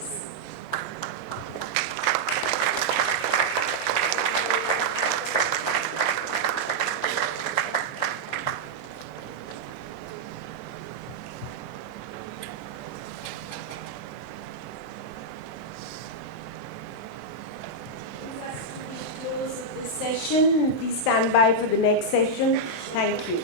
Session. Please stand by for the next session. Thank you.